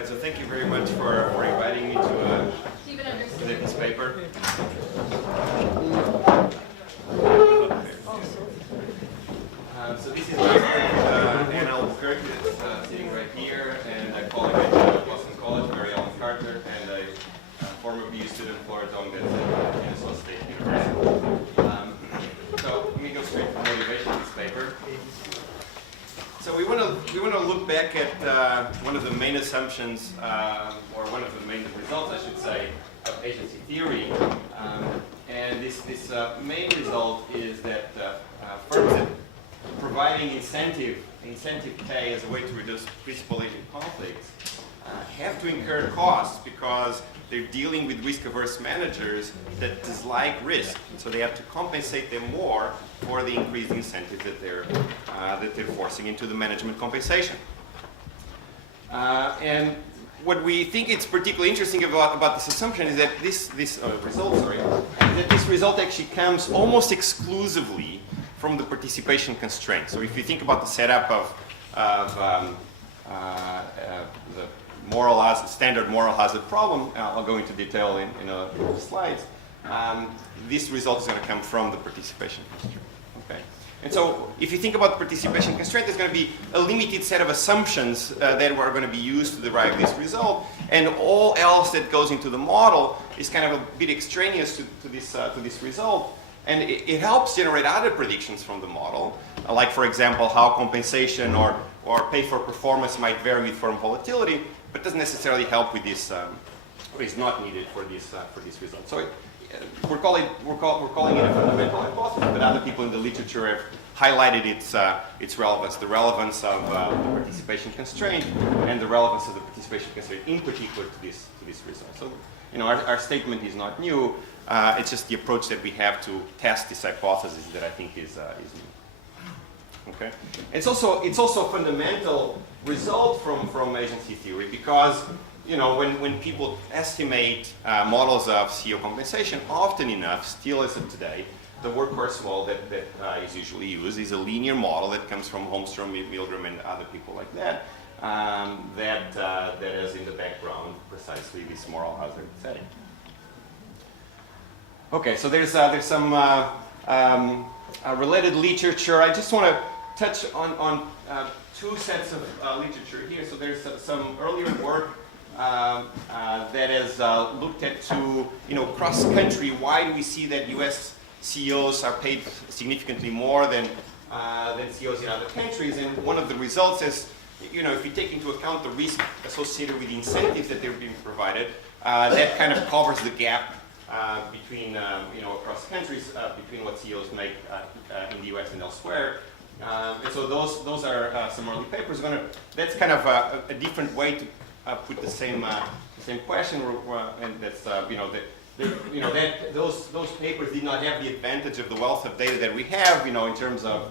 Right, so thank you very much for inviting me to this paper. So this is my friend Anna Albuquerque, that's sitting right here, and I'm calling at Boston College, Bar-Ilan Carter, and a former BU student, Flora Dong, that's at Minnesota State University. So let me go straight to motivation of this paper. So we want to look back at one of the main assumptions, or one of the main results, I should say, of agency theory. And this main result is that firms that providing incentive pay as a way to reduce principal-agent conflicts have to incur costs because they're dealing with risk-averse managers that dislike risk. So they have to compensate them more for the increased incentives that they're forcing into the management compensation. And what we think is particularly interesting about this assumption is that this result actually comes almost exclusively from the participation constraint. So if you think about the setup of the standard moral hazard problem, I'll go into detail in a couple of slides, this result is going to come from the participation constraint. Okay? And so if you think about the participation constraint, there's going to be a limited set of assumptions that are going to be used to derive this result, and all else that goes into the model is kind of a bit extraneous to this result. And it helps generate other predictions from the model, like, for example, how compensation or pay for performance might vary with firm volatility, but doesn't necessarily help with this, or is not needed for this result. So we're calling it a fundamental hypothesis, but other people in the literature have highlighted its relevance, the relevance of the participation constraint, and the relevance of the participation constraint in particular to this result. So, our statement is not new. It's just the approach that we have to test this hypothesis that I think is new. Okay, it's also a fundamental result from agency theory because when people estimate models of CEO compensation, often enough, still as of today, the workhorse model that is usually used is a linear model that comes from Holmstrom, Milgram, and other people like that. That is in the background precisely this moral hazard setting. Okay, so there's some related literature. I just want to touch on two sets of literature here. So there's some earlier work that has looked at cross-country. Why do we see that U.S. CEOs are paid significantly more than CEOs in other countries? And one of the results is, if you take into account the risk associated with the incentives that they're being provided, that kind of covers the gap between, across countries, between what CEOs make in the U.S. and elsewhere. And so those are some early papers. That's kind of a different way to put the same question, and that's those papers did not have the advantage of the wealth of data that we have, in terms of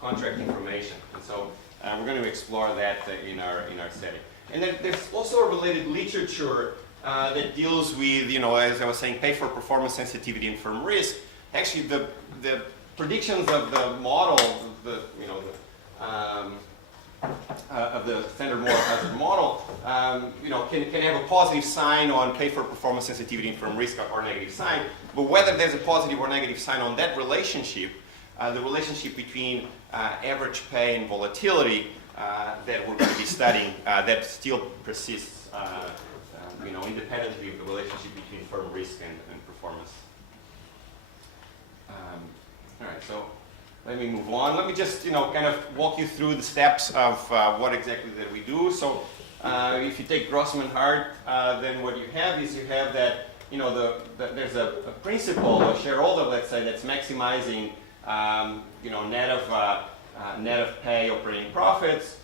contract information. And so we're going to explore that in our setting. And then there's also a related literature that deals with, as I was saying, pay for performance sensitivity and firm risk. Actually, the predictions of the model, of the standard moral hazard model, can have a positive sign on pay for performance sensitivity and firm risk, or negative sign. But whether there's a positive or negative sign on that relationship, the relationship between average pay and volatility that we're going to be studying, that still persists, independently of the relationship between firm risk and performance. All right, so let me move on. Let me just, kind of walk you through the steps of what exactly that we do. So if you take Grossman-Hart, then what you have is that, there's a principle, a shareholder, let's say, that's maximizing, net of pay operating profits,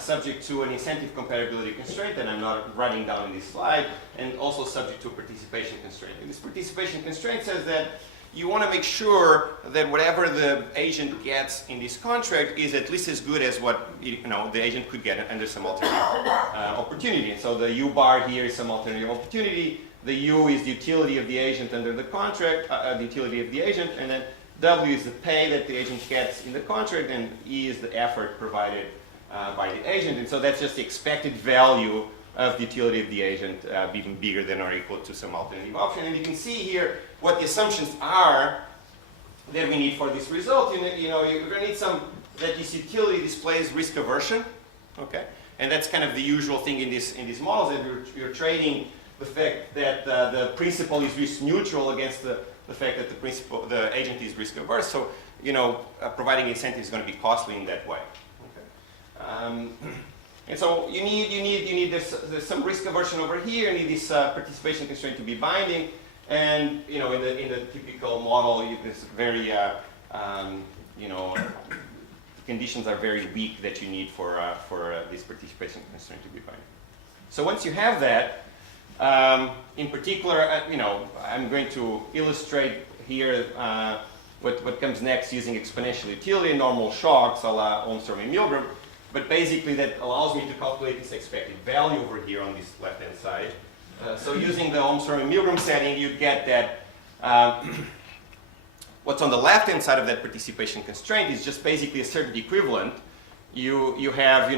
subject to an incentive compatibility constraint that I'm not writing down in this slide, and also subject to a participation constraint. And this participation constraint says that you want to make sure that whatever the agent gets in this contract is at least as good as what the agent could get under some alternative opportunity. And so the U bar here is some alternative opportunity. The U is the utility of the agent under the contract, the utility of the agent, and then W is the pay that the agent gets in the contract, and E is the effort provided by the agent. And so that's just the expected value of the utility of the agent being bigger than or equal to some alternative option. And you can see here what the assumptions are that we need for this result. You're going to need that this utility displays risk aversion, okay? And that's kind of the usual thing in these models, that you're trading the fact that the principal is risk neutral against the fact that the agent is risk averse. So, providing incentive is going to be costly in that way. Okay. And so you need there's some risk aversion over here. You need this participation constraint to be binding, and in the typical model, it's very conditions are very weak that you need for this participation constraint to be binding. So once you have that, in particular, I'm going to illustrate here what comes next using exponential utility and normal shocks a la Milgram. But basically, that allows me to calculate this expected value over here on this left-hand side. So using the Milgram setting, you get that what's on the left-hand side of that participation constraint is just basically a certain equivalent. You have,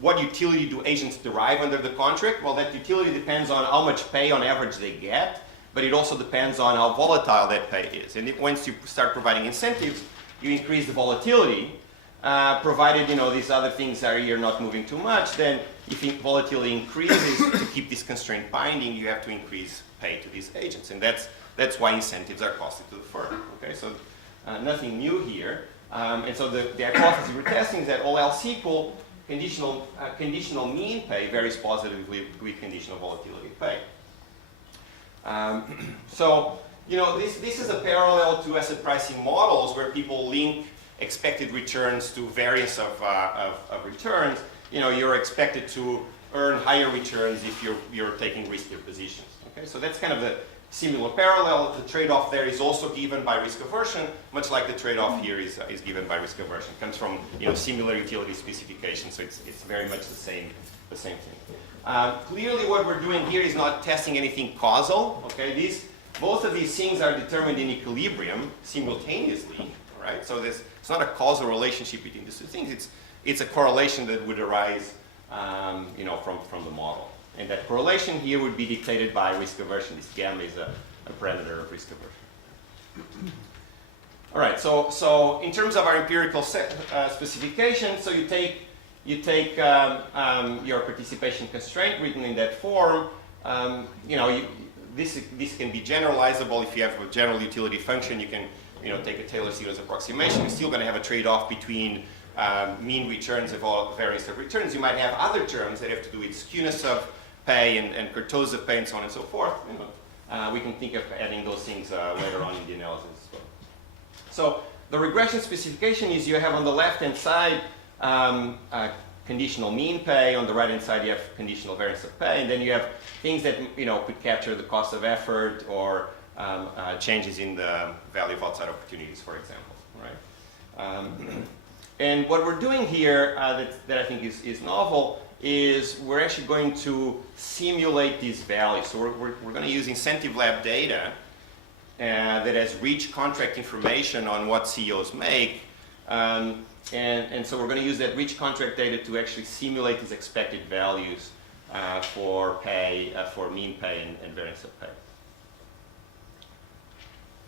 what utility do agents derive under the contract? Well, that utility depends on how much pay on average they get, but it also depends on how volatile that pay is. And once you start providing incentives, you increase the volatility. Provided these other things are here not moving too much, then if volatility increases, to keep this constraint binding, you have to increase pay to these agents, and that's why incentives are costly to the firm. Okay, so nothing new here, and so the hypothesis we're testing is that all else equal, conditional mean pay varies positively with conditional volatility pay. So this is a parallel to asset pricing models where people link expected returns to variance of returns. You're expected to earn higher returns if you're taking riskier positions. Okay, so that's kind of the similar parallel. The trade-off there is also given by risk aversion, much like the trade-off here is given by risk aversion. It comes from similar utility specifications, so it's very much the same thing. Clearly, what we're doing here is not testing anything causal. Okay, both of these things are determined in equilibrium simultaneously. Right? So it's not a causal relationship between these two things. It's a correlation that would arise, from the model. And that correlation here would be dictated by risk aversion. This gamma is a parameter of risk aversion. All right. So in terms of our empirical set, specification, so you take your participation constraint written in that form. This can be generalizable. If you have a general utility function, you can take a Taylor series approximation. You're still going to have a trade-off between mean returns and variance of returns. You might have other terms that have to do with skewness of pay and kurtosis of pay and so on and so forth. We can think of adding those things later on in the analysis as well. So the regression specification is you have on the left-hand side conditional mean pay. On the right-hand side, you have conditional variance of pay. And then you have things that could capture the cost of effort or changes in the value of outside opportunities, for example, right? And what we're doing here that I think is novel is we're actually going to simulate these values. So we're going to use incentive lab data that has rich contract information on what CEOs make. And so we're going to use that rich contract data to actually simulate these expected values for pay, for mean pay and variance of pay.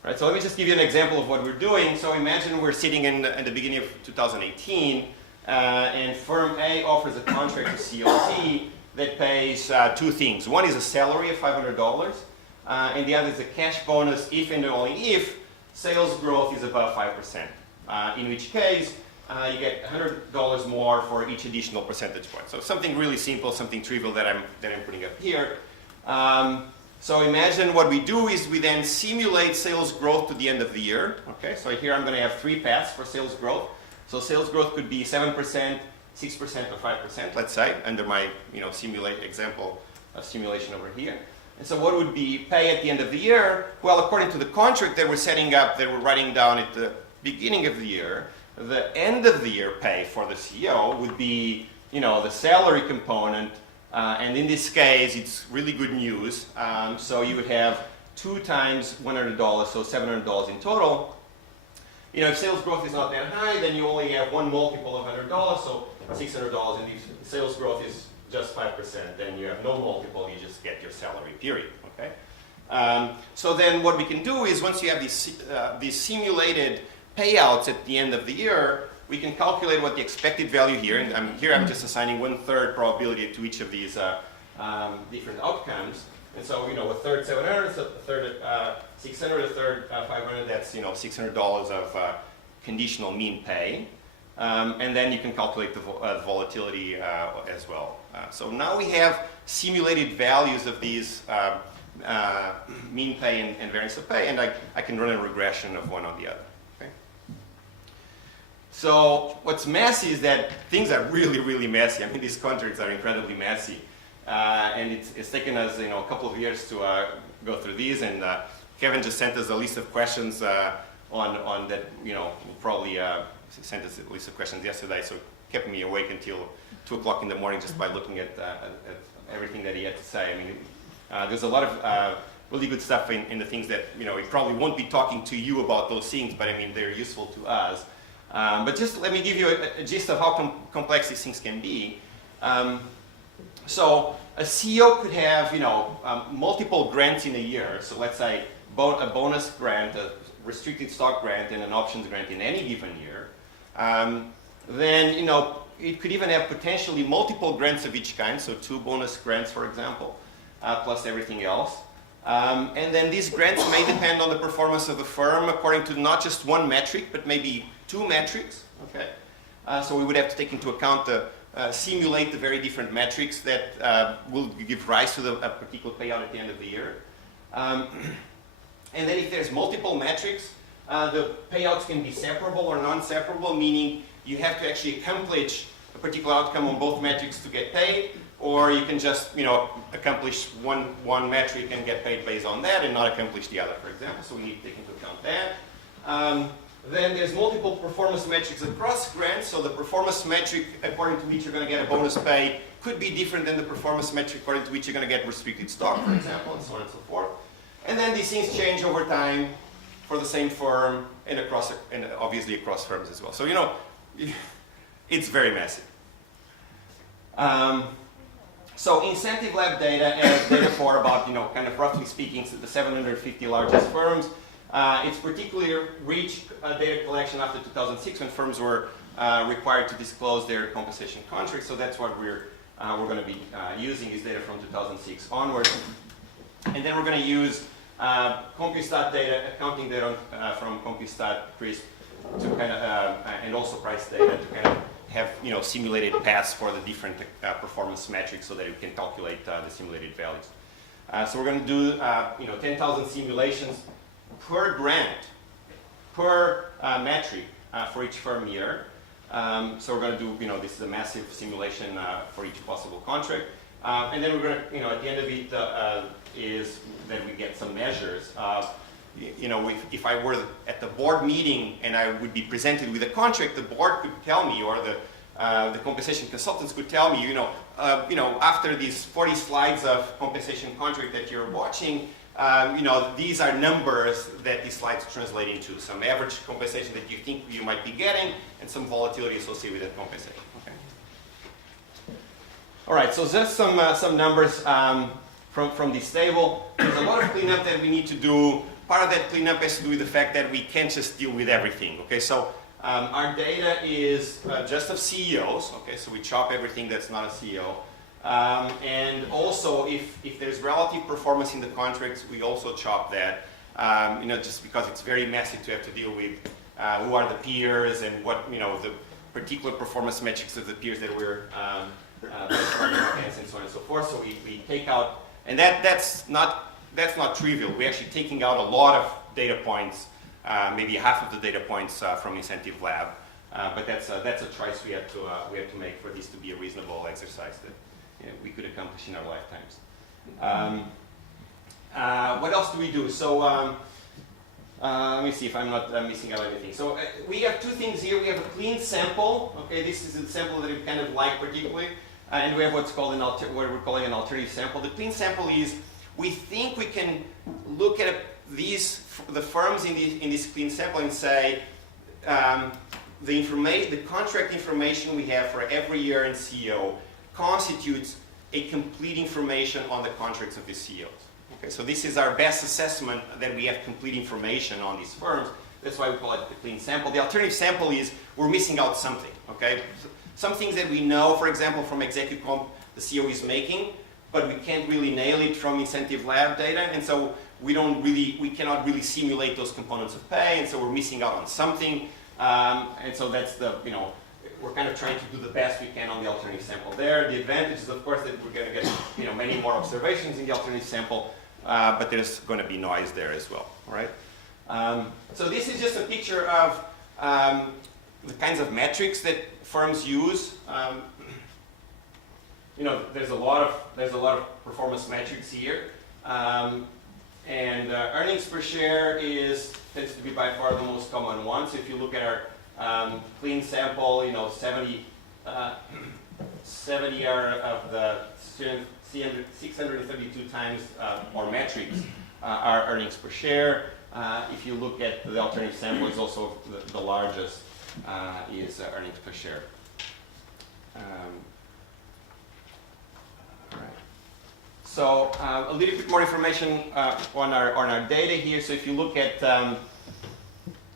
Right, so let me just give you an example of what we're doing. So imagine we're sitting in the beginning of 2018, and firm A offers a contract to COZ that pays two things. One is a salary of $500, and the other is a cash bonus if and only if sales growth is above 5%, in which case you get $100 more for each additional percentage point. So something really simple, something trivial that I'm putting up here. So imagine what we do is we then simulate sales growth to the end of the year. Okay, so here I'm going to have three paths for sales growth. So sales growth could be 7%, 6%, or 5%, let's say, under my example of simulation over here. And so what would be pay at the end of the year? Well, according to the contract that we're setting up, that we're writing down at the beginning of the year, the end of the year pay for the CEO would be, the salary component. And in this case, it's really good news. So you would have 2 times $100, so $700 in total. if sales growth is not that high, then you only have one multiple of $100, so $600, and if sales growth is just 5%, then you have no multiple, you just get your salary, period, okay? So then what we can do is once you have these simulated payouts at the end of the year, we can calculate what the expected value here, and here I'm just assigning 1/3 probability to each of these different outcomes. And so, a third 700, a third 600, a third 500, that's, $600 of conditional mean pay. And then you can calculate the volatility as well. So now we have simulated values of these mean pay and variance of pay, and I can run a regression of one on the other. Okay? So what's messy is that things are really, really messy. I mean, these contracts are incredibly messy. And it's taken us a couple of years to go through these, and Kevin just sent us a list of questions on that, probably sent us a list of questions yesterday, so it kept me awake until 2 o'clock in the morning just by looking at everything that he had to say. I mean, there's a lot of really good stuff in the things that, he probably won't be talking to you about those things, but I mean, they're useful to us. But just let me give you a gist of how complex these things can be. So a CEO could have, multiple grants in a year. So let's say a bonus grant, a restricted stock grant, and an options grant in any given year. Then, it could even have potentially multiple grants of each kind. So 2 bonus grants, for example, plus everything else. And then these grants may depend on the performance of the firm according to not just one metric, but maybe 2 metrics. Okay. So we would have to take into account simulate the very different metrics that will give rise to a particular payout at the end of the year. And then if there's multiple metrics, the payouts can be separable or non-separable, meaning you have to actually accomplish a particular outcome on both metrics to get paid, or you can just accomplish one metric and get paid based on that and not accomplish the other, for example. So we need to take into account that. Then there's multiple performance metrics across grants. So the performance metric according to which you're going to get a bonus pay could be different than the performance metric according to which you're going to get restricted stock, for example, and so on and so forth. And then these things change over time for the same firm and obviously across firms as well. So, it's very messy. So incentive lab data has data for about, kind of roughly speaking, the 750 largest firms. It's particularly rich data collection after 2006 when firms were required to disclose their compensation contracts. So that's what we're going to be using is data from 2006 onward. And then we're going to use CompuStat data, accounting data from CompuStat CRISP to kind of, and also price data to kind of have simulated paths for the different performance metrics so that we can calculate the simulated values. So we're going to do 10,000 simulations per grant, per metric for each firm year. So we're going to do, this is a massive simulation for each possible contract. And then we're going to, at the end of it is that we get some measures. If I were at the board meeting and I would be presented with a contract, the board could tell me, or the compensation consultants could tell me, after these 40 slides of compensation contract that you're watching, these are numbers that these slides translate into. Some average compensation that you think you might be getting, and some volatility associated with that compensation. Okay. All right, so just some numbers from this table. There's a lot of cleanup that we need to do. Part of that cleanup has to do with the fact that we can't just deal with everything. Okay, so our data is just of CEOs. Okay, so we chop everything that's not a CEO. And also, if there's relative performance in the contracts, we also chop that. Just because it's very messy to have to deal with who are the peers and what the particular performance metrics of the peers that we're benchmarking against, and so on and so forth. So we take out, and that's not trivial. We're actually taking out a lot of data points, maybe half of the data points from Incentive Lab. But that's a choice we have to make for this to be a reasonable exercise that we could accomplish in our lifetimes. What else do we do? So let me see if I'm not missing out anything. So we have 2 things here. We have a clean sample. Okay, this is a sample that we kind of like particularly, and we have what's called what we're calling an alternative sample. The clean sample is we think we can look at the firms in this clean sample and say, the contract information we have for every year in CEO constitutes a complete information on the contracts of the CEOs. Okay, so this is our best assessment that we have complete information on these firms. That's why we call it the clean sample. The alternative sample is we're missing out something. Okay, some things that we know, for example, from executive comp, the CEO is making, but we can't really nail it from incentive lab data, and so we cannot really simulate those components of pay, and so we're missing out on something. And so that's we're kind of trying to do the best we can on the alternative sample there. The advantage is, of course, that we're going to get many more observations in the alternative sample, but there's going to be noise there as well. All right. So this is just a picture of the kinds of metrics that firms use. There's a lot of performance metrics here, and earnings per share tends to be by far the most common one. So if you look at our clean sample, 70 are of the 632 times or metrics are earnings per share. If you look at the alternative sample, it's also the largest is earnings per share. All right. So a little bit more information on our data here. So if you look at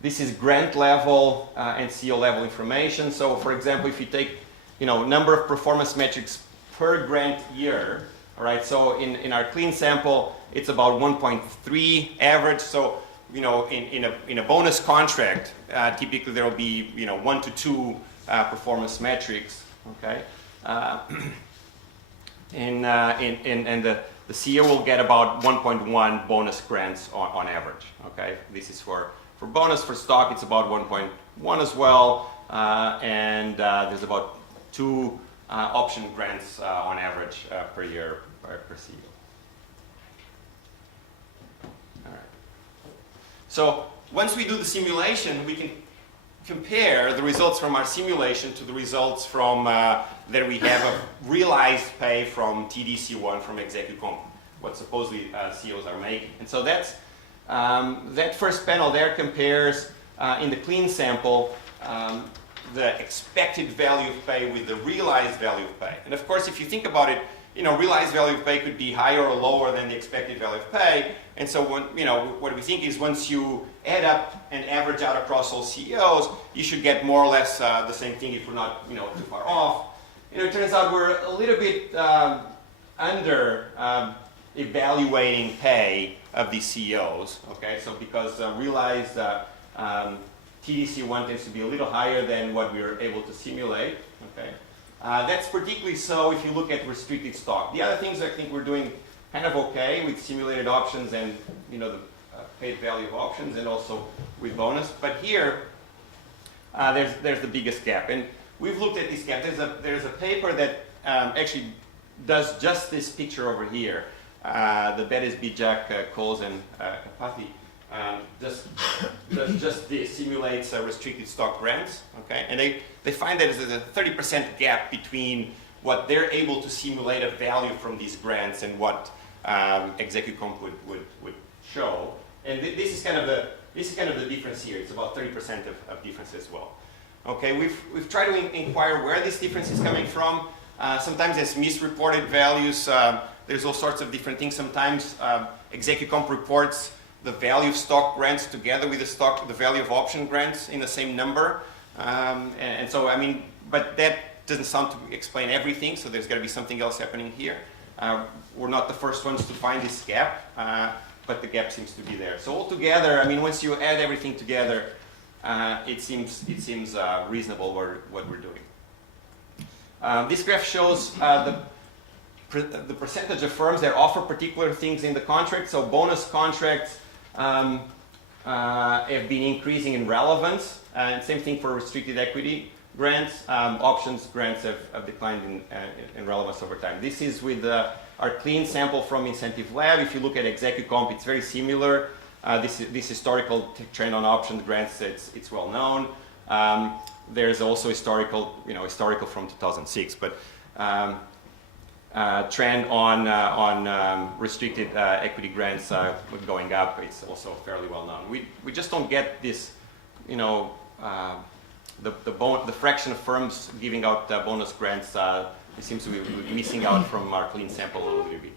this is grant level and CEO level information. So for example, if you take number of performance metrics per grant year, all right. So in our clean sample, it's about 1.3 average. So in a bonus contract, typically there will be 1 to 2 performance metrics. Okay. And the CEO will get about 1.1 bonus grants on average. Okay, this is for bonus. For stock, it's about 1.1 as well, and there's about 2 option grants on average per year per CEO. All right. So once we do the simulation, we can compare the results from our simulation to the results from that we have of realized pay from TDC1 from executive comp, what supposedly CEOs are making. And so that's that first panel there compares in the clean sample the expected value of pay with the realized value of pay. And of course, if you think about it, realized value of pay could be higher or lower than the expected value of pay. And so what we think is once you add up and average out across all CEOs, you should get more or less the same thing if we're not too far off. It turns out we're a little bit under evaluating pay of these CEOs. Okay, so because realized TDC1 tends to be a little higher than what we were able to simulate. Okay. That's particularly so if you look at restricted stock. The other things I think we're doing kind of okay with simulated options and the paid value of options, and also with bonus. But here, there's the biggest gap, and we've looked at this gap. There's a paper that actually does just this picture over here. The Bettis, Bijak, Coles, and Kapathy does just this, simulates restricted stock grants. Okay, and they find that there's a 30% gap between what they're able to simulate a value from these grants and what executive comp would show. And this is kind of the difference here. It's about 30% of difference as well. Okay, we've tried to inquire where this difference is coming from. Sometimes it's misreported values. There's all sorts of different things. Sometimes executive comp reports the value of stock grants together with the value of option grants in the same number. And so, but that doesn't sound to explain everything, so there's got to be something else happening here. We're not the first ones to find this gap, but the gap seems to be there. So altogether, once you add everything together, it seems reasonable what we're doing. This graph shows the percentage of firms that offer particular things in the contract. So bonus contracts have been increasing in relevance, and same thing for restricted equity grants. Options grants have declined in relevance over time. This is with our clean sample from Incentive Lab. If you look at executive comp, it's very similar. This historical trend on option grants, it's well known. There's also historical from 2006, but trend on restricted equity grants going up. It's also fairly well known. We just don't get this, the fraction of firms giving out bonus grants, it seems to be missing out from our clean sample a little bit.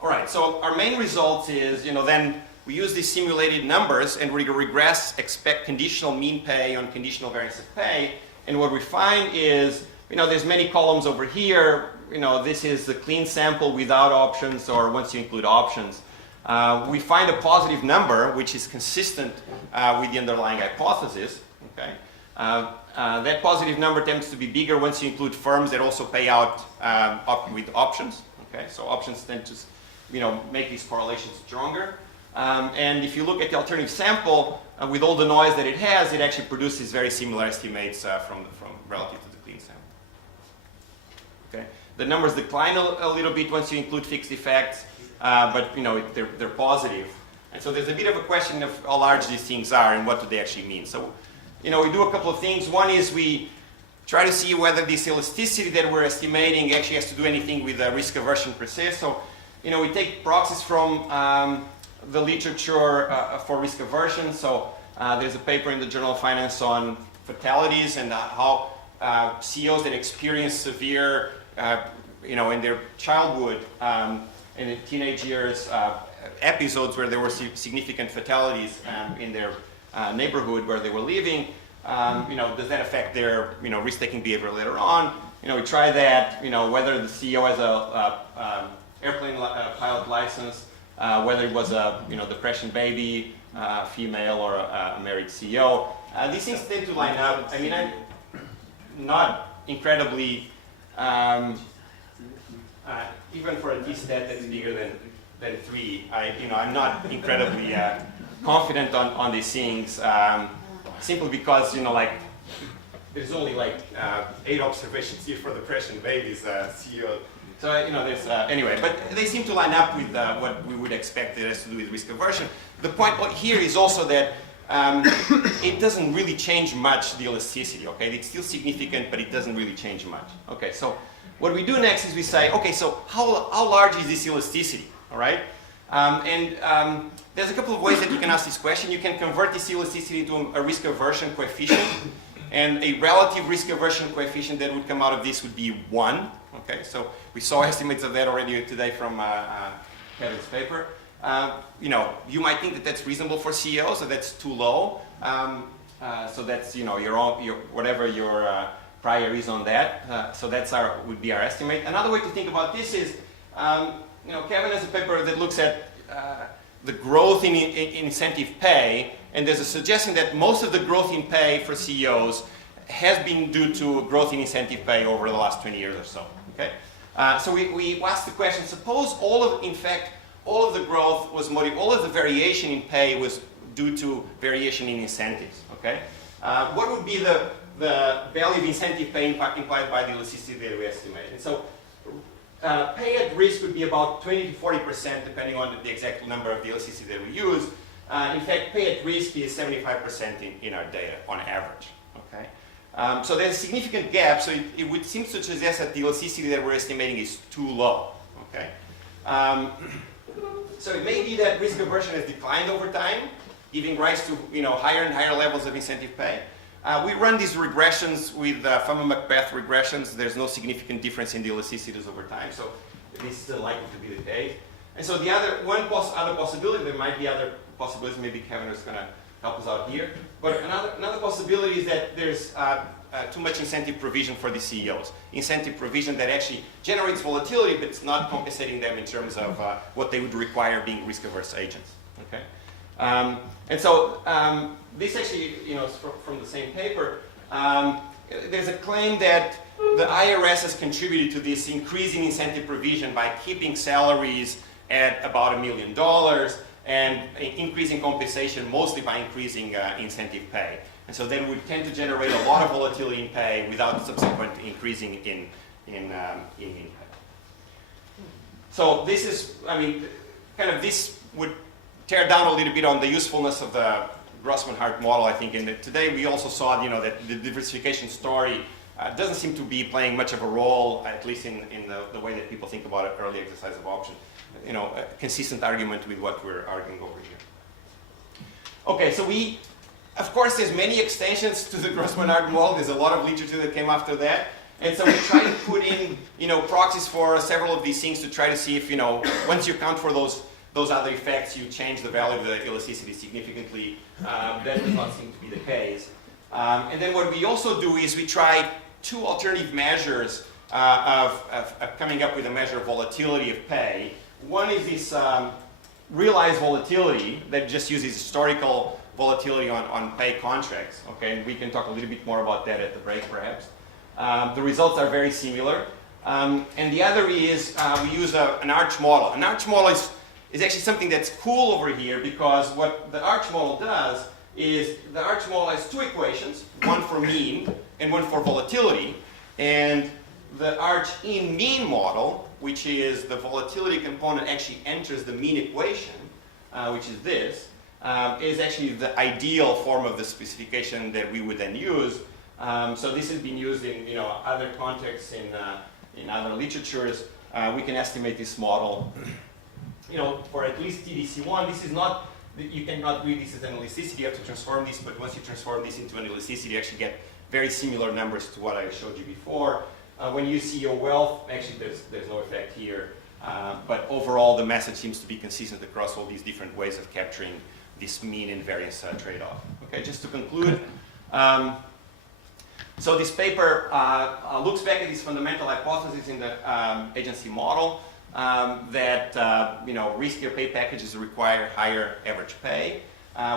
All right, so our main result is, then we use these simulated numbers and we regress expect conditional mean pay on conditional variance of pay. And what we find is, there's many columns over here. This is the clean sample without options or once you include options. We find a positive number which is consistent with the underlying hypothesis. Okay? That positive number tends to be bigger once you include firms that also pay out with options. Okay? So options tend to make these correlations stronger. And if you look at the alternative sample, with all the noise that it has, it actually produces very similar estimates from relative to the clean sample. Okay? The numbers decline a little bit once you include fixed effects, but they're positive. And so there's a bit of a question of how large these things are and what do they actually mean. So, we do a couple of things. One is we try to see whether this elasticity that we're estimating actually has to do anything with risk aversion per se. So, we take proxies from the literature for risk aversion. So there's a paper in the Journal of Finance on fatalities and how CEOs that experience severe, in their childhood and in teenage years, episodes where there were significant fatalities in their neighborhood where they were living, does that affect their, risk-taking behavior later on? We try that, whether the CEO has a airplane pilot license, whether it was a depression baby, female, or a married CEO. These things tend to line up. I mean, I'm not incredibly, even for a t-stat that's bigger than 3, I'm not incredibly confident on these things, simply because, there's only 8 observations here for depression babies, CEO. So, there's, anyway, but they seem to line up with what we would expect it has to do with risk aversion. The point here is also that it doesn't really change much, the elasticity, okay? It's still significant, but it doesn't really change much. Okay, so what we do next is we say, okay, so how large is this elasticity, all right? There's a couple of ways that you can ask this question. You can convert this elasticity to a risk aversion coefficient, and a relative risk aversion coefficient that would come out of this would be 1. Okay, so we saw estimates of that already today from Kevin's paper. You might think that that's reasonable for CEOs, so that's too low. So that's whatever your prior is on that. So that's would be our estimate. Another way to think about this is, Kevin has a paper that looks at the growth in incentive pay, and there's a suggestion that most of the growth in pay for CEOs has been due to growth in incentive pay over the last 20 years or so. Okay, so we asked the question: suppose all of the growth was all of the variation in pay was due to variation in incentives. Okay, what would be the value of incentive pay implied by the elasticity that we estimate? And so pay at risk would be about 20 to 40%, depending on the exact number of the elasticity that we use. In fact, pay at risk is 75% in our data on average. Okay. So there's a significant gap, so it would seem to suggest that the elasticity that we're estimating is too low. Okay. So it may be that risk aversion has declined over time, giving rise to higher and higher levels of incentive pay. We run these regressions with Fama-Macbeth regressions. There's no significant difference in the elasticities over time, so this is still likely to be the case. And so the other possibility, there might be other possibilities. Maybe Kevin is going to help us out here. But another possibility is that there's too much incentive provision for the CEOs. Incentive provision that actually generates volatility, but it's not compensating them in terms of what they would require being risk-averse agents. Okay. And so this actually, is from the same paper. There's a claim that the IRS has contributed to this increase in incentive provision by keeping salaries at about $1 million and increasing compensation mostly by increasing incentive pay. And so then we tend to generate a lot of volatility in pay without subsequent increasing in pay. So this is, this would tear down a little bit on the usefulness of the Grossman-Hart model, I think. And today we also saw, that the diversification story doesn't seem to be playing much of a role, at least in the way that people think about it, early exercise of option. A consistent argument with what we're arguing over here. Okay, so we Of course, there's many extensions to the Grossman-Arden model. There's a lot of literature that came after that. And so we try to put in, proxies for several of these things to try to see if, once you account for those other effects, you change the value of the elasticity significantly. That does not seem to be the case. And then what we also do is we try two alternative measures of coming up with a measure of volatility of pay. One is this realized volatility that just uses historical volatility on pay contracts. Okay, and we can talk a little bit more about that at the break, perhaps. The results are very similar. And the other is we use an arch model. An arch model is actually something that's cool over here, because what the arch model does is the arch model has two equations, one for mean and one for volatility. And the arch in mean model, which is the volatility component actually enters the mean equation, which is this, is actually the ideal form of the specification that we would then use. So this has been used in other contexts, in other literatures. We can estimate this model for at least TDC1. This is not, you cannot read this as an elasticity, you have to transform this, but once you transform this into an elasticity, you actually get very similar numbers to what I showed you before. When you see your wealth, actually there's no effect here, but overall the message seems to be consistent across all these different ways of capturing this mean and variance trade-off. Okay, just to conclude, so this paper looks back at this fundamental hypothesis in the agency model that riskier pay packages require higher average pay.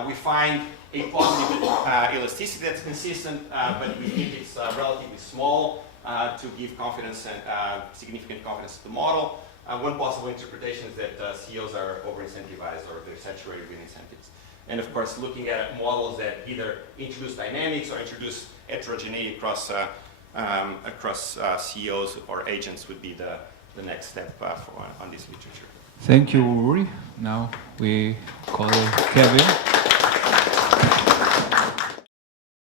We find a positive elasticity that's consistent, but we think it's relatively small to give confidence and significant confidence to the model. One possible interpretation is that CEOs are over-incentivized, or they're saturated with incentives. And of course, looking at models that either introduce dynamics or introduce heterogeneity across CEOs or agents would be the next step on this literature. Thank you, Uri. Now we call Kevin.